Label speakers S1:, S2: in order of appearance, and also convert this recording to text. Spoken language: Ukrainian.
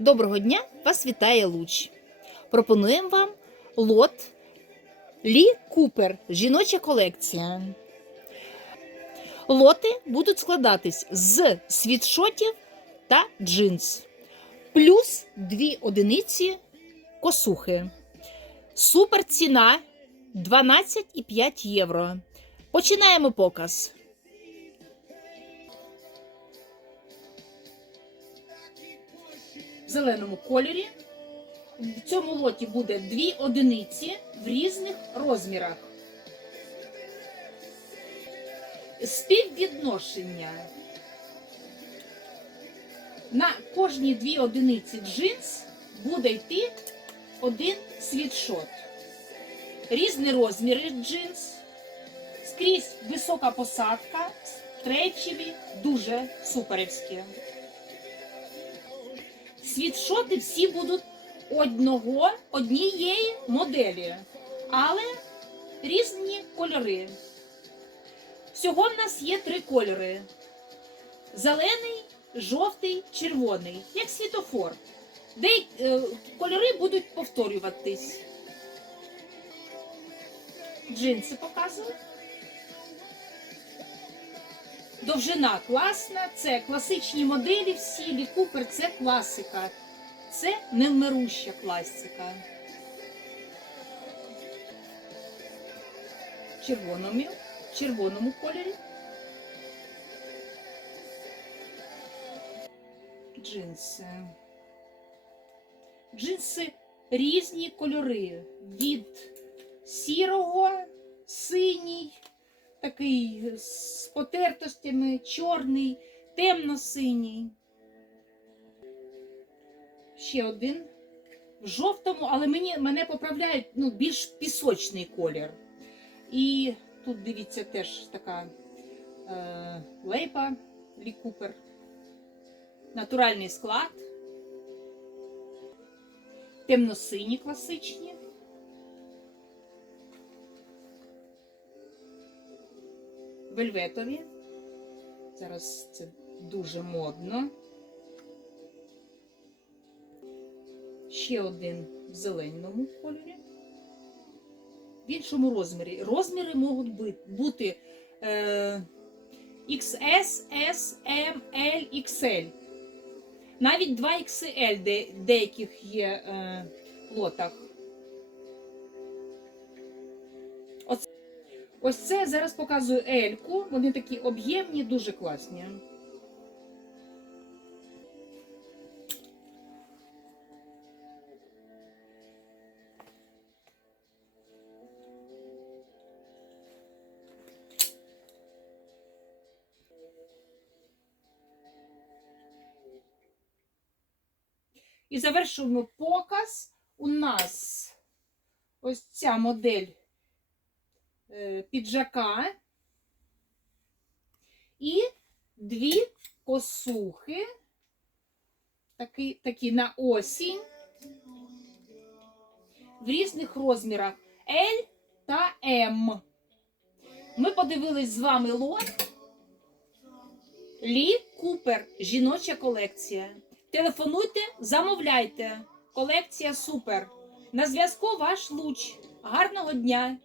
S1: Доброго дня! Вас вітає Луч. Пропонуємо вам лот Лі Купер. Жіноча колекція. Лоти будуть складатись з світшотів та джинс. Плюс дві одиниці косухи. Супер ціна 12,5 євро. Починаємо показ. Зеленому кольорі. В цьому лоті буде дві одиниці в різних розмірах. Співвідношення. На кожні дві одиниці джинс буде йти один світшот. Різні розміри джинс. Скрізь висока посадка, стречеві, дуже суперівські. Світшоти всі будуть одного, однієї моделі, але різні кольори. Всього в нас є три кольори: зелений, жовтий, червоний, як світофор. Деякі е, кольори будуть повторюватись. Джинси показую. Довжина класна, це класичні моделі всі, Лі Купер це класика. Це невмируща класика. Червоному, в червоному кольорі. Джинси. Джинси різні кольори. Від сірого, синій такий з потертостями, чорний, темно-синій. Ще один в жовтому, але мені, мене поправляють ну, більш пісочний колір. І тут дивіться теж така е, лейпа Лі Купер. Натуральний склад. Темно-сині класичні. Вельветові. Зараз це дуже модно. Ще один в зеленому кольорі. В іншому розмірі. Розміри можуть бути е, XS, S, M, L, XL. Навіть 2 XL де, деяких є е, лотах. Ось це зараз показую ельку. Вони такі об'ємні, дуже класні. І завершуємо показ. У нас ось ця модель піджака і дві косухи, такі, такі на осінь, в різних розмірах L та M. Ми подивились з вами лот Лі Купер. Жіноча колекція. Телефонуйте, замовляйте. Колекція супер. На зв'язку ваш луч. Гарного дня!